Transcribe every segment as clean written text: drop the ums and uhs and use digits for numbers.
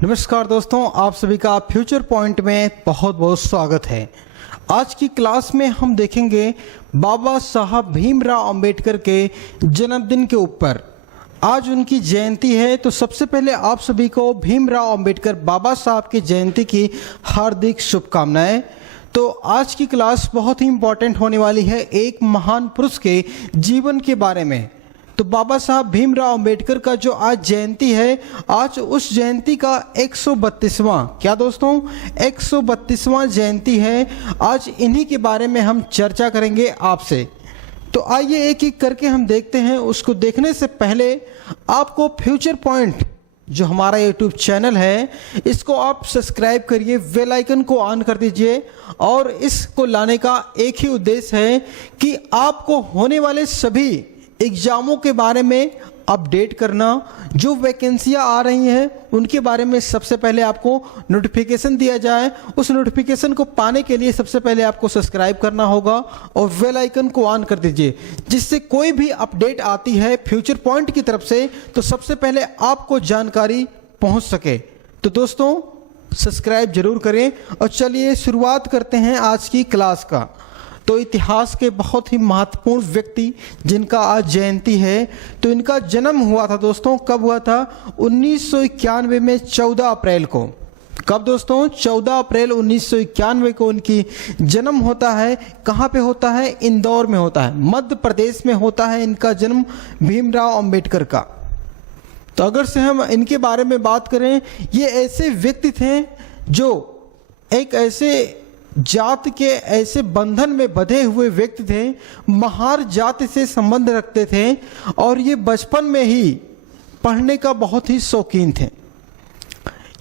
नमस्कार दोस्तों, आप सभी का फ्यूचर पॉइंट में बहुत बहुत स्वागत है। आज की क्लास में हम देखेंगे बाबा साहब भीमराव अंबेडकर के जन्मदिन के ऊपर। आज उनकी जयंती है, तो सबसे पहले आप सभी को भीमराव अंबेडकर बाबा साहब की जयंती की हार्दिक शुभकामनाएं। तो आज की क्लास बहुत ही इम्पोर्टेंट होने वाली है एक महान पुरुष के जीवन के बारे में। तो बाबा साहब भीमराव अंबेडकर का जो आज जयंती है, आज उस जयंती का 132वां, क्या दोस्तों, 132वां जयंती है। आज इन्हीं के बारे में हम चर्चा करेंगे आपसे। तो आइए एक एक करके हम देखते हैं। उसको देखने से पहले आपको फ्यूचर पॉइंट जो हमारा यूट्यूब चैनल है, इसको आप सब्सक्राइब करिए, बेल आइकन को ऑन कर दीजिए। और इसको लाने का एक ही उद्देश्य है कि आपको होने वाले सभी एग्जामों के बारे में अपडेट करना। जो वैकेंसियां आ रही हैं उनके बारे में सबसे पहले आपको नोटिफिकेशन दिया जाए। उस नोटिफिकेशन को पाने के लिए सबसे पहले आपको सब्सक्राइब करना होगा और बेल आइकन को ऑन कर दीजिए, जिससे कोई भी अपडेट आती है फ्यूचर पॉइंट की तरफ से तो सबसे पहले आपको जानकारी पहुंच सके। तो दोस्तों सब्सक्राइब जरूर करें। और चलिए शुरुआत करते हैं आज की क्लास का। तो इतिहास के बहुत ही महत्वपूर्ण व्यक्ति जिनका आज जयंती है, तो इनका जन्म हुआ था दोस्तों, कब हुआ था? 1991 में 14 अप्रैल को। कब दोस्तों? 14 अप्रैल 1991 को इनकी जन्म होता है। कहाँ पे होता है? इंदौर में होता है, मध्य प्रदेश में होता है इनका जन्म, भीमराव अंबेडकर का। तो अगर से हम इनके बारे में बात करें, ये ऐसे व्यक्ति थे जो एक ऐसे जात के ऐसे बंधन में बंधे हुए व्यक्ति थे, महार जाति से संबंध रखते थे और ये बचपन में ही पढ़ने का बहुत ही शौकीन थे।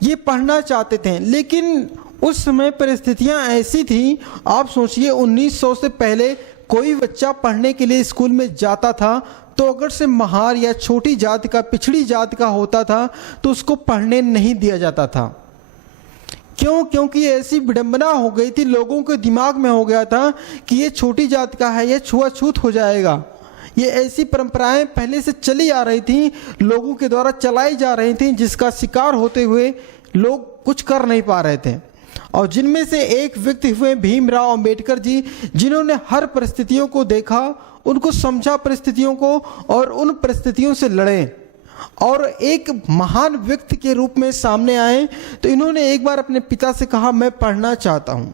ये पढ़ना चाहते थे, लेकिन उस समय परिस्थितियां ऐसी थी, आप सोचिए 1900 से पहले कोई बच्चा पढ़ने के लिए स्कूल में जाता था तो अगर से महार या छोटी जाति का, पिछड़ी जाति का होता था तो उसको पढ़ने नहीं दिया जाता था। क्यों? क्योंकि ऐसी विडंबना हो गई थी, लोगों के दिमाग में हो गया था कि ये छोटी जात का है, ये छुआछूत हो जाएगा। ये ऐसी परंपराएं पहले से चली आ रही थी, लोगों के द्वारा चलाई जा रही थी, जिसका शिकार होते हुए लोग कुछ कर नहीं पा रहे थे। और जिनमें से एक व्यक्ति हुए भीमराव अंबेडकर जी, जिन्होंने हर परिस्थितियों को देखा, उनको समझा परिस्थितियों को और उन परिस्थितियों से लड़े और एक महान व्यक्ति के रूप में सामने आए। तो इन्होंने एक बार अपने पिता से कहा, मैं पढ़ना चाहता हूँ।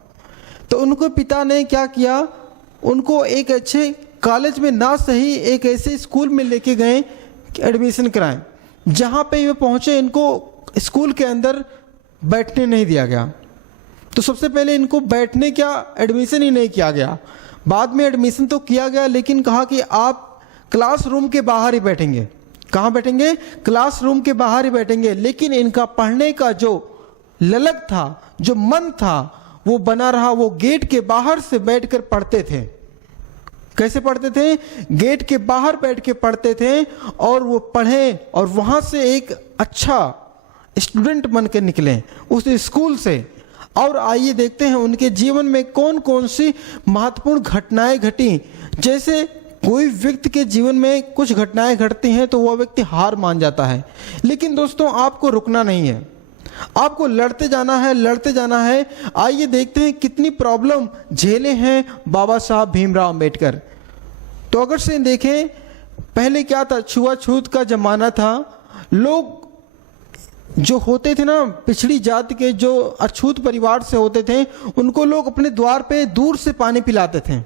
तो उनको पिता ने क्या किया, उनको एक अच्छे कॉलेज में ना सही एक ऐसे स्कूल में लेके गए कि एडमिशन कराएं। जहाँ पे वे पहुँचे, इनको स्कूल के अंदर बैठने नहीं दिया गया। तो सबसे पहले इनको बैठने क्या, एडमिशन ही नहीं किया गया। बाद में एडमिशन तो किया गया, लेकिन कहा कि आप क्लासरूम के बाहर ही बैठेंगे। कहाँ बैठेंगे? क्लासरूम के बाहर ही बैठेंगे। लेकिन इनका पढ़ने का जो ललक था, जो मन था, वो बना रहा। वो गेट के बाहर से बैठकर पढ़ते थे। कैसे पढ़ते थे? गेट के बाहर बैठ के पढ़ते थे और वो पढ़े और वहां से एक अच्छा स्टूडेंट बन के निकले उस स्कूल से। और आइए देखते हैं उनके जीवन में कौन कौन सी महत्वपूर्ण घटनाएं घटी। जैसे कोई व्यक्ति के जीवन में कुछ घटनाएं घटती हैं तो वह व्यक्ति हार मान जाता है, लेकिन दोस्तों आपको रुकना नहीं है, आपको लड़ते जाना है, लड़ते जाना है। आइए देखते हैं कितनी प्रॉब्लम झेले हैं बाबा साहब भीमराव अंबेडकर। तो अगर से देखें, पहले क्या था, छुआछूत का जमाना था। लोग जो होते थे ना, पिछड़ी जाति के जो अछूत परिवार से होते थे, उनको लोग अपने द्वार पे दूर से पानी पिलाते थे।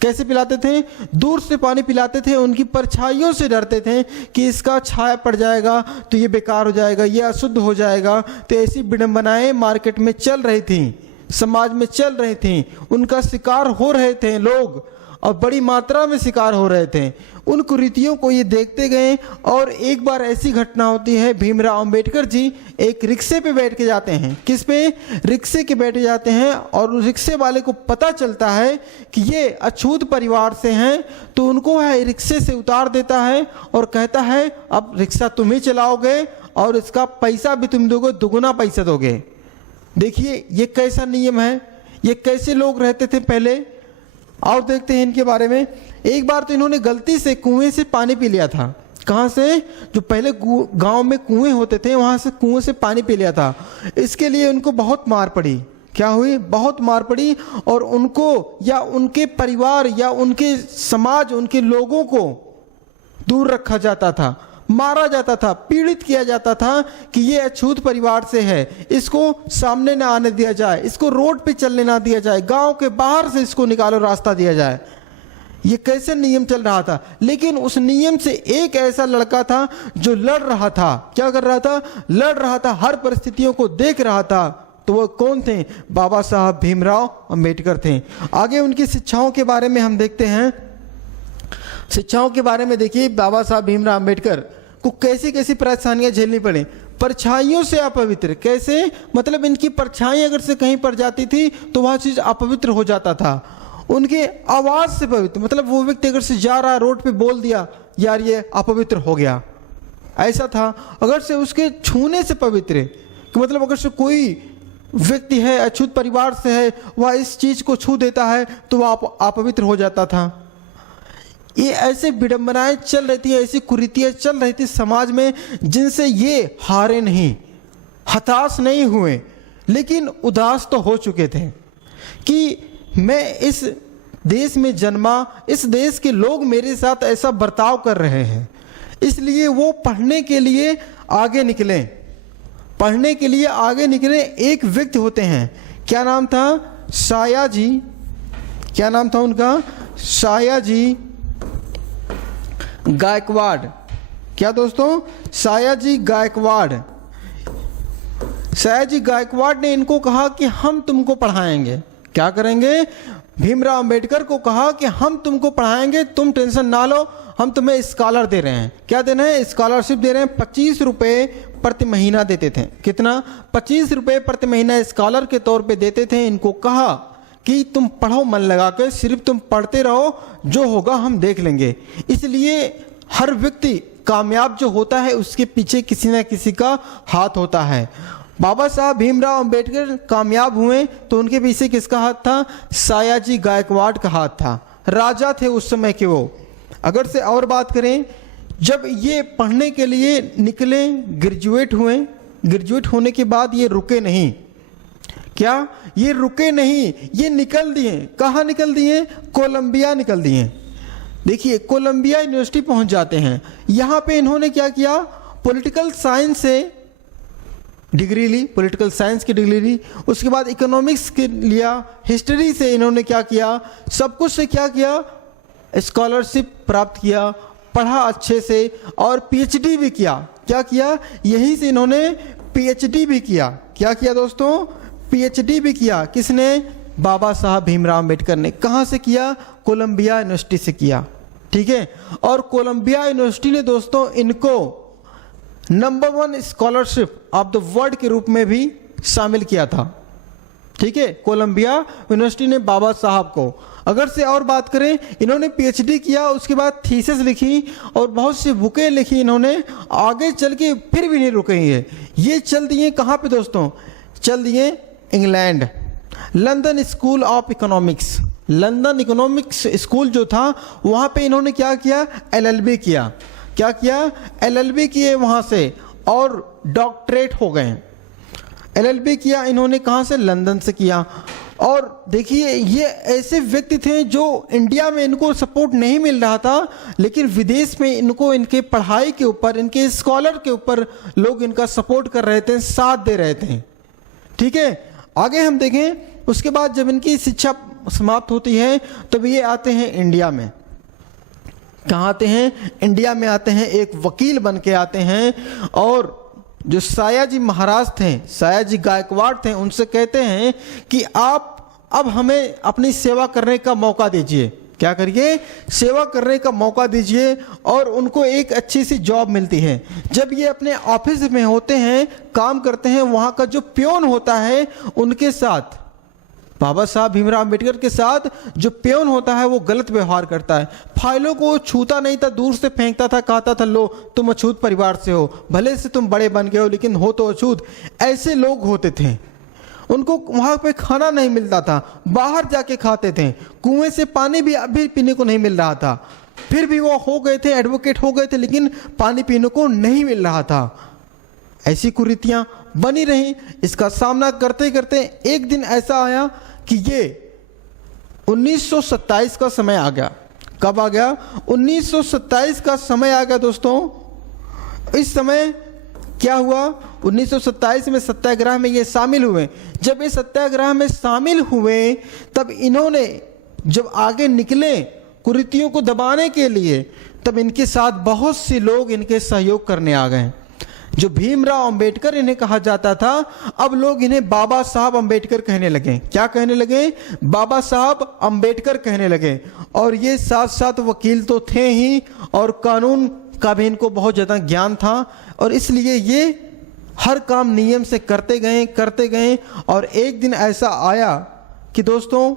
कैसे पिलाते थे? दूर से पानी पिलाते थे। उनकी परछाइयों से डरते थे कि इसका छाया पड़ जाएगा तो ये बेकार हो जाएगा, ये अशुद्ध हो जाएगा। तो ऐसी विडंबनाएं मार्केट में चल रही थी, समाज में चल रही थी। उनका शिकार हो रहे थे लोग और बड़ी मात्रा में शिकार हो रहे थे। उन कुरीतियों को ये देखते गए। और एक बार ऐसी घटना होती है, भीमराव अंबेडकर जी एक रिक्शे पे बैठ के जाते हैं। किस पे? रिक्शे के बैठे जाते हैं और उस रिक्शे वाले को पता चलता है कि ये अछूत परिवार से हैं। तो उनको है रिक्शे से उतार देता है और कहता है, अब रिक्शा तुम ही चलाओगे और इसका पैसा भी तुम दोगे, दुगुना पैसा दोगे। देखिए ये कैसा नियम है, ये कैसे लोग रहते थे पहले। और देखते हैं इनके बारे में। एक बार तो इन्होंने गलती से कुएं से पानी पी लिया था। कहाँ से? जो पहले गांव में कुएं होते थे वहां से कुएं से पानी पी लिया था। इसके लिए उनको बहुत मार पड़ी। क्या हुई? बहुत मार पड़ी। और उनको या उनके परिवार या उनके समाज, उनके लोगों को दूर रखा जाता था, मारा जाता था, पीड़ित किया जाता था कि ये अछूत परिवार से है, इसको सामने ना आने दिया जाए, इसको रोड पे चलने ना दिया जाए, गांव के बाहर से इसको निकालो, रास्ता दिया जाए। ये कैसे नियम चल रहा था। लेकिन उस नियम से एक ऐसा लड़का था जो लड़ रहा था। क्या कर रहा था? लड़ रहा था, हर परिस्थितियों को देख रहा था। तो वह कौन थे? बाबा साहब भीमराव अंबेडकर थे। आगे उनकी शिक्षाओं के बारे में हम देखते हैं। शिक्षाओं के बारे में देखिए, बाबा साहब भीमराव अंबेडकर को कैसी कैसी परेशानियां झेलनी पड़ी। परछाइयों से अपवित्र। कैसे? मतलब इनकी परछाई अगर से कहीं पर जाती थी तो वह चीज अपवित्र हो जाता था। उनके आवाज से पवित्र, मतलब वो व्यक्ति अगर से जा रहा रोड पे बोल दिया यार ये अपवित्र हो गया, ऐसा था। अगर से उसके छूने से पवित्र, कि मतलब अगर से कोई व्यक्ति है अछूत परिवार से है, वह इस चीज को छू देता है तो वह अपवित्र हो जाता था। ये ऐसे विडंबनाएं चल रही थी, ऐसी कुरीतियां चल रही थी समाज में, जिनसे ये हारे नहीं, हताश नहीं हुए, लेकिन उदास तो हो चुके थे कि मैं इस देश में जन्मा, इस देश के लोग मेरे साथ ऐसा बर्ताव कर रहे हैं। इसलिए वो पढ़ने के लिए आगे निकले। पढ़ने के लिए आगे निकले। एक व्यक्ति होते हैं, क्या नाम था? सायाजी। क्या नाम था उनका? सायाजी गायकवाड़। क्या दोस्तों? सायाजी गायकवाड़। सायाजी गायकवाड़ ने इनको कहा कि हम तुमको पढ़ाएंगे। क्या करेंगे? भीमराव अंबेडकर को कहा कि हम तुमको पढ़ाएंगे, तुम टेंशन ना लो, हम तुम्हें स्कॉलर दे रहे हैं। क्या देना है? स्कॉलरशिप दे रहे हैं। 25 रुपये प्रति महीना देते थे। कितना? 25 रुपये प्रति महीना स्कॉलर के तौर पे देते थे। इनको कहा कि तुम पढ़ो मन लगा के, सिर्फ तुम पढ़ते रहो, जो होगा हम देख लेंगे। इसलिए हर व्यक्ति कामयाब जो होता है उसके पीछे किसी न किसी का हाथ होता है। बाबा साहब भीमराव अंबेडकर कामयाब हुए तो उनके पीछे किसका हाथ था? सायाजी गायकवाड़ का हाथ था। राजा थे उस समय के वो। अगर से और बात करें, जब ये पढ़ने के लिए निकले, ग्रेजुएट हुए, ग्रेजुएट होने के बाद ये रुके नहीं। क्या? ये रुके नहीं, ये निकल दिए। कहाँ निकल दिए? कोलंबिया निकल दिए। देखिए, कोलंबिया यूनिवर्सिटी पहुंच जाते हैं। यहाँ पे इन्होंने क्या किया? पॉलिटिकल साइंस से डिग्री ली, पॉलिटिकल साइंस की डिग्री ली। उसके बाद इकोनॉमिक्स के लिया, हिस्ट्री से इन्होंने क्या किया? सब कुछ से क्या किया? स्कॉलरशिप प्राप्त किया, पढ़ा अच्छे से और पीएचडी भी किया। क्या किया? यहीं से इन्होंने पीएचडी भी किया। क्या किया दोस्तों? पीएचडी भी किया। किसने? बाबा साहब भीमराव अंबेडकर ने। कहाँ से किया? कोलंबिया यूनिवर्सिटी से किया। ठीक है। और कोलंबिया यूनिवर्सिटी ने दोस्तों इनको number 1 scholarship of the world के रूप में भी शामिल किया था। ठीक है। कोलंबिया यूनिवर्सिटी ने बाबा साहब को। अगर से और बात करें, इन्होंने पीएचडी किया, उसके बाद थीसिस लिखी और बहुत सी बुकें लिखी इन्होंने। आगे चल के फिर भी नहीं रुकेंगे। ये चल दिए कहाँ पे दोस्तों? चल दिए England, London school of economics. London economics school जो था वहाँ पे इन्होंने क्या किया? एलएलबी किया। क्या किया? एलएलबी किए वहाँ से और डॉक्टरेट हो गए। एलएलबी किया इन्होंने कहाँ से? लंदन से किया। और देखिए, ये ऐसे व्यक्ति थे जो इंडिया में इनको सपोर्ट नहीं मिल रहा था, लेकिन विदेश में इनको इनके पढ़ाई के ऊपर, इनके स्कॉलर के ऊपर लोग इनका सपोर्ट कर रहे थे, साथ दे रहे थे। ठीक है। आगे हम देखें, उसके बाद जब इनकी शिक्षा समाप्त होती है तब ये आते हैं इंडिया में। कहाँ आते हैं? इंडिया में आते हैं, एक वकील बन के आते हैं। और जो सायाजी महाराज थे, सायाजी गायकवाड़ थे, उनसे कहते हैं कि आप अब हमें अपनी सेवा करने का मौका दीजिए। क्या करिए? सेवा करने का मौका दीजिए। और उनको एक अच्छी सी जॉब मिलती है। जब ये अपने ऑफिस में होते हैं, काम करते हैं, वहाँ का जो प्योन होता है उनके साथ, बाबा साहब भीमराव अंबेडकर के साथ जो प्योन होता है वो गलत व्यवहार करता है। फाइलों को छूता नहीं था, दूर से फेंकता था, कहता था लो तुम अछूत परिवार से हो, भले से तुम बड़े बन गए हो लेकिन हो तो अछूत। ऐसे लोग होते थे। उनको वहाँ पे खाना नहीं मिलता था, बाहर जाके खाते थे। कुएं से पानी भी अभी पीने को नहीं मिल रहा था। फिर भी वो हो गए थे, एडवोकेट हो गए थे, लेकिन पानी पीने को नहीं मिल रहा था। ऐसी कुरीतियां बनी रही। इसका सामना करते करते एक दिन ऐसा आया कि ये 1927 का समय आ गया। कब आ गया? 1927 का समय आ गया दोस्तों। इस समय क्या हुआ? 1927 में सत्याग्रह में ये शामिल हुए। जब ये सत्याग्रह में शामिल हुए तब इन्होंने जब आगे निकले कुरीतियों को दबाने के लिए, तब इनके साथ बहुत से लोग इनके सहयोग करने आ गए। जो भीमराव अंबेडकर इन्हें कहा जाता था, अब लोग इन्हें बाबा साहब अंबेडकर कहने लगे। क्या कहने लगे? बाबा साहब अंबेडकर कहने लगे। और ये साथ साथ वकील तो थे ही, और कानून का भी इनको बहुत ज़्यादा ज्ञान था, और इसलिए ये हर काम नियम से करते गए। और एक दिन ऐसा आया कि दोस्तों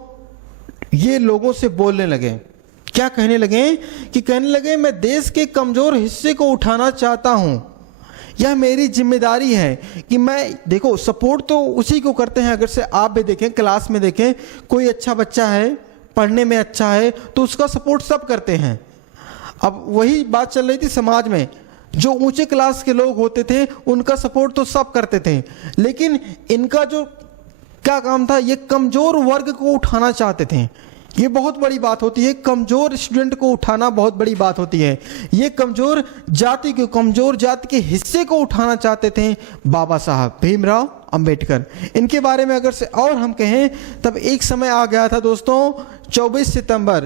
ये लोगों से बोलने लगे। क्या कहने लगे? कि कहने लगे मैं देश के कमज़ोर हिस्से को उठाना चाहता हूँ, यह मेरी जिम्मेदारी है कि मैं, देखो सपोर्ट तो उसी को करते हैं। अगर से आप भी देखें, क्लास में देखें, कोई अच्छा बच्चा है, पढ़ने में अच्छा है, तो उसका सपोर्ट सब करते हैं। अब वही बात चल रही थी समाज में, जो ऊंचे क्लास के लोग होते थे उनका सपोर्ट तो सब करते थे, लेकिन इनका जो क्या काम था, ये कमज़ोर वर्ग को उठाना चाहते थे। ये बहुत बड़ी बात होती है, कमज़ोर स्टूडेंट को उठाना बहुत बड़ी बात होती है। ये कमज़ोर जाति के हिस्से को उठाना चाहते थे बाबा साहब भीमराव अंबेडकर। इनके बारे में अगर से और हम कहें, तब एक समय आ गया था दोस्तों 24 सितंबर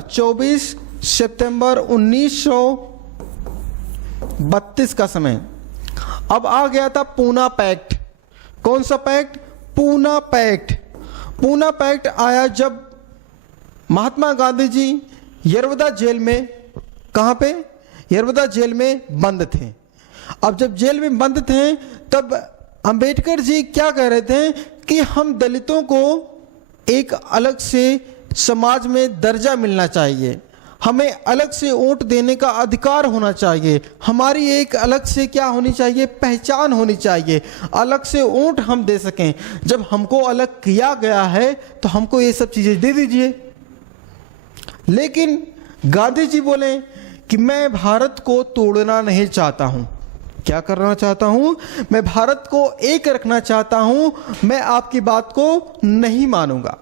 1932 का समय। अब आ गया था पूना पैक्ट। कौन सा pact? Poona pact. Poona pact आया जब महात्मा गांधी जी यरवदा जेल में, कहाँ पे? यरवदा जेल में बंद थे। अब जब जेल में बंद थे तब अंबेडकर जी क्या कह रहे थे कि हम दलितों को एक अलग से समाज में दर्जा मिलना चाहिए, हमें अलग से वोट देने का अधिकार होना चाहिए, हमारी एक अलग से क्या होनी चाहिए? पहचान होनी चाहिए, अलग से वोट हम दे सकें। जब हमको अलग किया गया है तो हमको ये सब चीज़ें दे दीजिए। लेकिन गांधी जी बोले कि मैं भारत को तोड़ना नहीं चाहता हूं। क्या करना चाहता हूं? मैं भारत को एक रखना चाहता हूं, मैं आपकी बात को नहीं मानूंगा।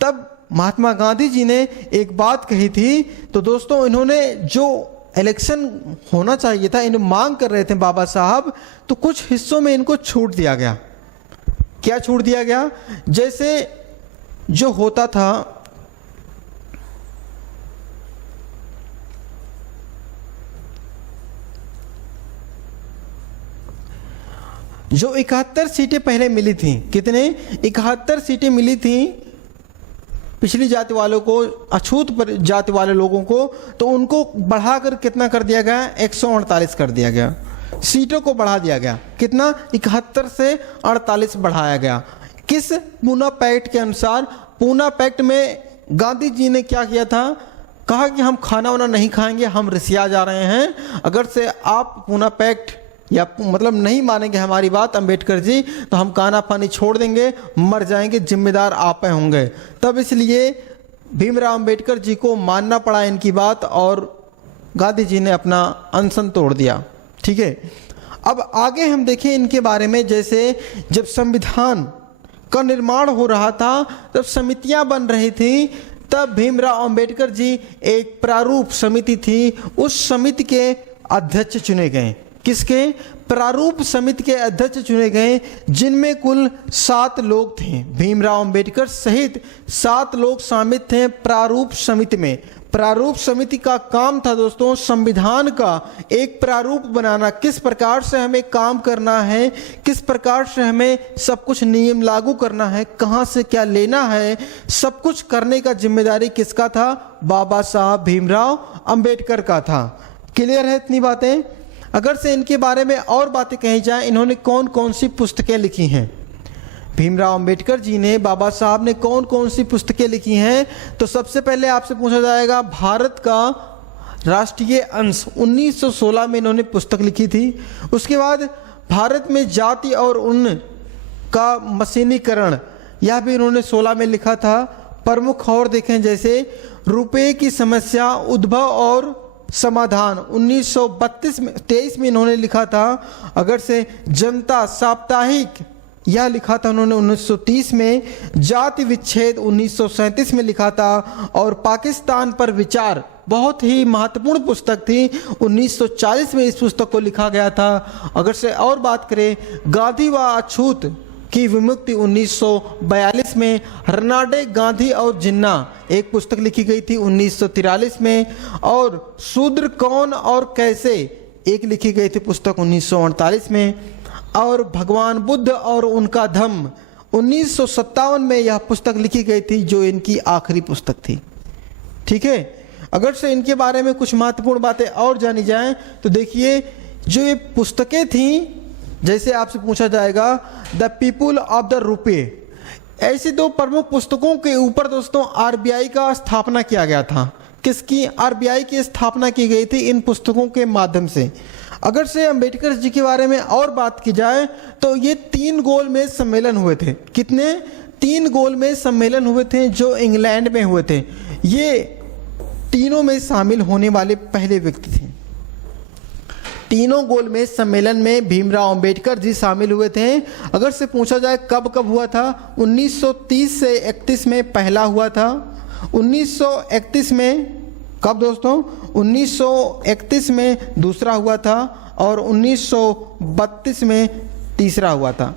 तब महात्मा गांधी जी ने एक बात कही थी। तो दोस्तों इन्होंने जो इलेक्शन होना चाहिए था, इन्हें मांग कर रहे थे बाबा साहब, तो कुछ हिस्सों में इनको छूट दिया गया। क्या छूट दिया गया? जैसे जो होता था, जो 71 सीटें पहले मिली थी, कितने? 71 सीटें मिली थी पिछली जाति वालों को, अछूत जाति वाले लोगों को, तो उनको बढ़ाकर कितना कर दिया गया? 148 कर दिया गया। सीटों को बढ़ा दिया गया। कितना? 71 से 48 बढ़ाया गया। किस? पूना पैक्ट के अनुसार। पूना पैक्ट में गांधी जी ने क्या किया था? कहा कि हम खाना वाना नहीं खाएंगे, हम रिसिया जा रहे हैं। अगर से आप पूना पैक्ट या मतलब नहीं मानेंगे हमारी बात अंबेडकर जी, तो हम खाना पानी छोड़ देंगे, मर जाएंगे, जिम्मेदार आप होंगे। तब इसलिए भीमराव अंबेडकर जी को मानना पड़ा इनकी बात, और गांधी जी ने अपना अनशन तोड़ दिया। ठीक है, अब आगे हम देखें इनके बारे में। जैसे जब संविधान का निर्माण हो रहा था, तब समितियां बन रही थी, तब भीमराव अंबेडकर जी, एक प्रारूप समिति थी, उस समिति के अध्यक्ष चुने गए। किसके? प्रारूप समिति के अध्यक्ष चुने गए, जिनमें कुल 7 लोग थे। भीमराव अंबेडकर सहित 7 लोग शामिल थे प्रारूप समिति में। प्रारूप समिति का काम था दोस्तों संविधान का एक प्रारूप बनाना, किस प्रकार से हमें काम करना है, किस प्रकार से हमें सब कुछ नियम लागू करना है, कहाँ से क्या लेना है, सब कुछ करने का जिम्मेदारी किसका था? बाबा साहब भीमराव अंबेडकर का था। क्लियर है इतनी बातें? अगर से इनके बारे में और बातें कही जाए, इन्होंने कौन कौन सी पुस्तकें लिखी हैं? भीमराव अंबेडकर जी ने, बाबा साहब ने कौन कौन सी पुस्तकें लिखी हैं? तो सबसे पहले आपसे पूछा जाएगा भारत का राष्ट्रीय अंश, 1916 में इन्होंने पुस्तक लिखी थी। उसके बाद भारत में जाति और उन का मशीनीकरण, यह भी इन्होंने 16 में लिखा था। प्रमुख और देखें जैसे रुपये की समस्या, उद्भव और समाधान 1923 में इन्होंने लिखा था। अगर से जनता साप्ताहिक यह लिखा था उन्होंने 1930 में। जाति विच्छेद 1937 में लिखा था। और पाकिस्तान पर विचार बहुत ही महत्वपूर्ण पुस्तक थी, 1940 में इस पुस्तक को लिखा गया था। अगर से और बात करें गांधी व अछूत की विमुक्ति 1942 में। रनाडे गांधी और जिन्ना एक पुस्तक लिखी गई थी 1943 में। और शूद्र कौन और कैसे एक लिखी गई थी पुस्तक 1948 में। और भगवान बुद्ध और उनका धम्म 1957 में यह पुस्तक लिखी गई थी, जो इनकी आखिरी पुस्तक थी। ठीक है, अगर से इनके बारे में कुछ महत्वपूर्ण बातें और जानी जाएं तो देखिए, जो ये पुस्तकें थीं, जैसे आपसे पूछा जाएगा द पीपुल ऑफ द रुपए, ऐसी दो प्रमुख पुस्तकों के ऊपर दोस्तों आरबीआई का स्थापना किया गया था। किसकी? आरबीआई की स्थापना की गई थी इन पुस्तकों के माध्यम से। अगर से अंबेडकर जी के बारे में और बात की जाए तो ये 3 गोलमेज सम्मेलन हुए थे। कितने? 3 गोलमेज सम्मेलन हुए थे जो इंग्लैंड में हुए थे। ये तीनों में शामिल होने वाले पहले व्यक्ति थे। तीनों गोलमेज सम्मेलन में भीमराव अंबेडकर जी शामिल हुए थे। अगर से पूछा जाए कब कब हुआ था, 1930 से 31 में पहला हुआ था। 1931 में कब दोस्तों? 1931 में दूसरा हुआ था और 1932 में तीसरा हुआ था।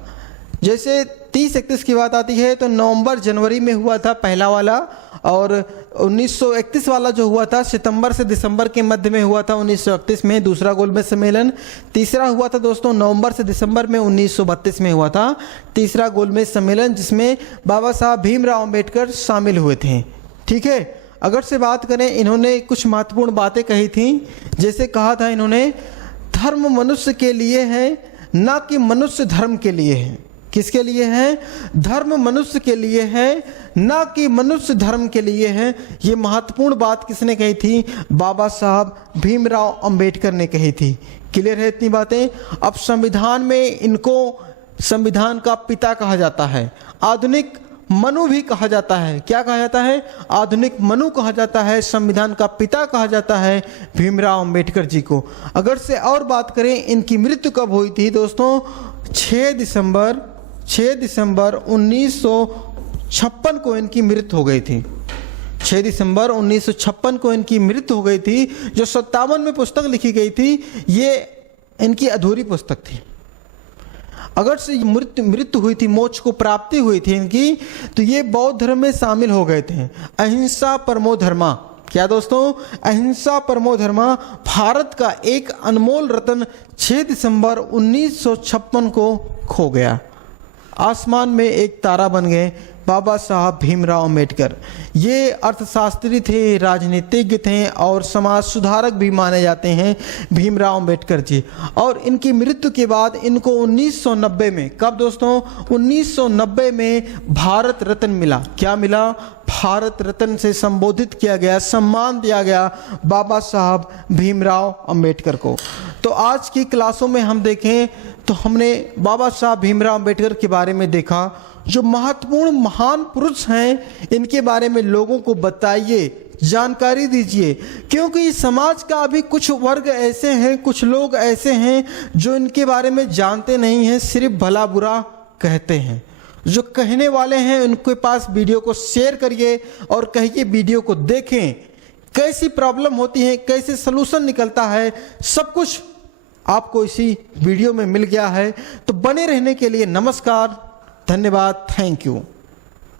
जैसे 30-31 की बात आती है तो नवंबर जनवरी में हुआ था पहला वाला, और 1931 वाला जो हुआ था सितंबर से दिसंबर के मध्य में हुआ था 1931 में दूसरा गोलमेज सम्मेलन। तीसरा हुआ था दोस्तों नवंबर से दिसंबर में 1932 में हुआ था तीसरा गोलमेज सम्मेलन, जिसमें बाबा साहब भीमराव अंबेडकर शामिल हुए थे। ठीक है, अगर से बात करें इन्होंने कुछ महत्वपूर्ण बातें कही थी। जैसे कहा था इन्होंने, धर्म मनुष्य के लिए है ना कि मनुष्य धर्म के लिए है। किसके लिए है? धर्म मनुष्य के लिए है ना कि मनुष्य धर्म के लिए है। ये महत्वपूर्ण बात किसने कही थी? बाबा साहब भीमराव अंबेडकर ने कही थी। क्लियर है इतनी बातें? अब संविधान में इनको संविधान का पिता कहा जाता है। आधुनिक मनु भी कहा जाता है। क्या कहा जाता है? आधुनिक मनु कहा जाता है। संविधान का पिता कहा जाता है भीमराव अंबेडकर जी को। अगर से और बात करें इनकी मृत्यु कब हुई थी दोस्तों? 6 दिसंबर 1956 को इनकी मृत्यु हो गई थी। 6 दिसंबर 1956 को इनकी मृत्यु हो गई थी। जो 57 में पुस्तक लिखी गई थी ये इनकी अधूरी पुस्तक थी। अगर से मृत्यु हुई थी, मोक्ष को प्राप्ति हुई थी इनकी, तो ये बौद्ध धर्म में शामिल हो गए थे। अहिंसा परमो धर्मा। क्या दोस्तों? अहिंसा परमो धर्मा भारत का एक अनमोल रत्न 6 दिसंबर 1956 को खो गया। आसमान में एक तारा बन गए बाबा साहब भीमराव अंबेडकर। ये अर्थशास्त्री थे, राजनीतिज्ञ थे और समाज सुधारक भी माने जाते हैं भीमराव अंबेडकर जी। और इनकी मृत्यु के बाद इनको 1990 में, कब दोस्तों? 1990 में भारत रत्न मिला। क्या मिला? भारत रत्न से संबोधित किया गया, सम्मान दिया गया बाबा साहब भीमराव अंबेडकर को। तो आज की क्लासों में हम देखें तो हमने बाबा साहब भीमराव अंबेडकर के बारे में देखा। जो महत्वपूर्ण महान पुरुष हैं इनके बारे में लोगों को बताइए, जानकारी दीजिए, क्योंकि समाज का अभी कुछ वर्ग ऐसे हैं, कुछ लोग ऐसे हैं जो इनके बारे में जानते नहीं हैं, सिर्फ भला बुरा कहते हैं। जो कहने वाले हैं उनके पास वीडियो को शेयर करिए और कहिए वीडियो को देखें, कैसी प्रॉब्लम होती है, कैसे सलूशन निकलता है, सब कुछ आपको इसी वीडियो में मिल गया है। तो बने रहने के लिए नमस्कार, धन्यवाद, थैंक यू।